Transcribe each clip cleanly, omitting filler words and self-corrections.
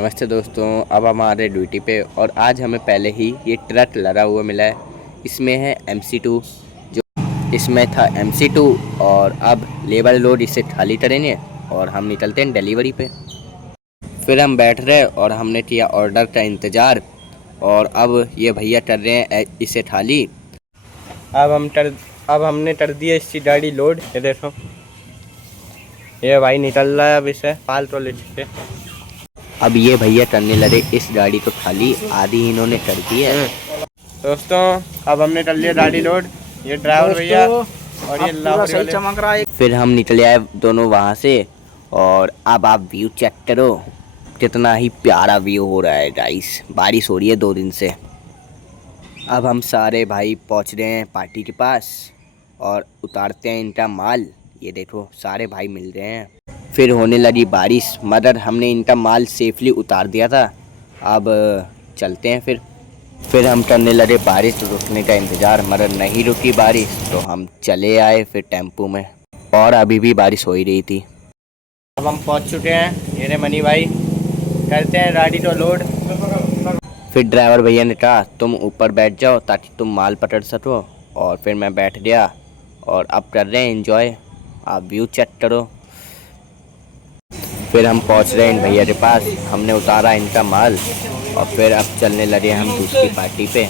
नमस्ते दोस्तों, अब हम आ रहे ड्यूटी पे और आज हमें पहले ही ये ट्रक लगा हुआ मिला है। इसमें है MC2, जो इसमें था MC2 और अब लेबर लोड इसे खाली करेंगे और हम निकलते हैं डिलीवरी पे। फिर हम बैठ रहे और हमने किया ऑर्डर का इंतज़ार और अब ये भैया कर रहे हैं इसे खाली। अब हमने कर दिया इसकी गाड़ी लोड। ये देखो, ये भाई निकल रहा है अब इसे पाल तो लेके। अब ये भैया करने लगे इस गाड़ी को खाली, आधी इन्होंने कर दी है। दोस्तों अब हमने कर लिया गाड़ी लोड। ये ड्राइवर भैया और ये लाहौरी वाले चमक रहा है। फिर हम निकले आए दोनों वहाँ से और अब आप व्यू चेक करो, कितना ही प्यारा व्यू हो रहा है गाइस। बारिश हो रही है 2 दिन से। अब हम सारे भाई पहुँच रहे हैं पार्टी के पास और उतारते हैं इनका माल। ये देखो सारे भाई मिल रहे हैं। फिर होने लगी बारिश, मगर हमने इनका माल सेफली उतार दिया था। अब चलते हैं फिर हम करने लगे बारिश रुकने का इंतज़ार, मगर नहीं रुकी बारिश तो हम चले आए फिर टेम्पू में और अभी भी बारिश हो ही रही थी। अब हम पहुंच चुके हैं, ये मनी भाई करते हैं गाड़ी को लोड। फिर ड्राइवर भैया ने कहा तुम ऊपर बैठ जाओ ताकि तुम माल पकड़ सको, और फिर मैं बैठ गया और अब कर रहे हैं एंजॉय। आप व्यू चेक करो। फिर हम पहुंच रहे हैं इन भैया के पास, हमने उतारा इनका माल और फिर अब चलने लगे हम दूसरी पार्टी पे।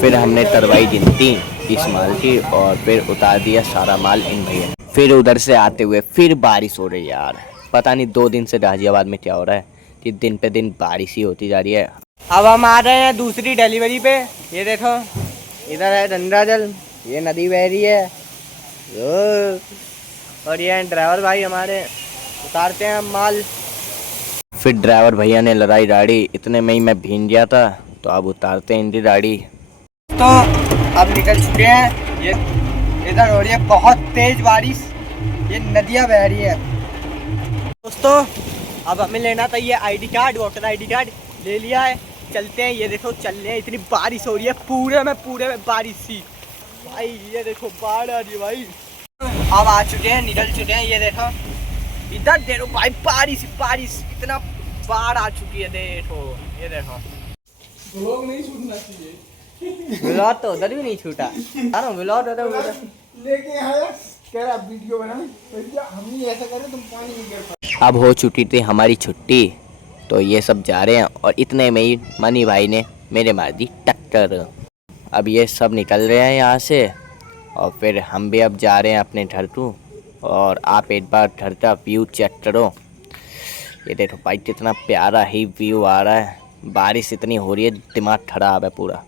फिर हमने तरवाई गिनती इस माल की और फिर उतार दिया सारा माल इन भैया। फिर उधर से आते हुए फिर बारिश हो रही है यार। पता नहीं 2 दिन से गाजियाबाद में क्या हो रहा है कि दिन पे दिन बारिश ही होती जा रही है। अब हम आ रहे हैं दूसरी डिलीवरी पे। ये देखो इधर है गंगा जल, ये नदी बह रही है और ये ड्राइवर भाई हमारे उतारते हैं हम माल। फिर ड्राइवर भैया ने लड़ाई गाड़ी, इतने में ही मैं भीग गया था, तो अब उतारते हैं इनकी गाड़ी। तो अब निकल चुके हैं। ये इधर हो रही है बहुत तेज बारिश, ये नदियाँ बह रही है। दोस्तों अब हमें लेना था ये ID card, voter ID card ले लिया है। चलते हैं, ये देखो चल रहे हैं। इतनी बारिश हो रही है, पूरे में बारिश थी भाई। ये देखो बाढ़ आ रही है भाई। अब आ चुके हैं, निकल चुके हैं। ये देखो इधर देखो भाई, बारिश इतना बाढ़ आ चुकी है। देखो ये देखो, व्लॉग नहीं छूटना चाहिए। व्लॉग तो उधर भी नहीं छूटा, व्लॉग उधर लेके आया कह रहा वीडियो बना, हम ही ऐसा करें तुम पानी नहीं कर पाए। अब हो चुकी थी हमारी छुट्टी, तो ये सब जा रहे हैं और इतने में ही मनी भाई ने मेरे मार दी टक्कर। अब ये सब निकल रहे हैं यहाँ से और फिर हम भी अब जा रहे हैं अपने घर को। और आप एक बार घर का व्यू चेक करो। ये देखो भाई कितना प्यारा ही व्यू आ रहा है। बारिश इतनी हो रही है, दिमाग खराब है पूरा।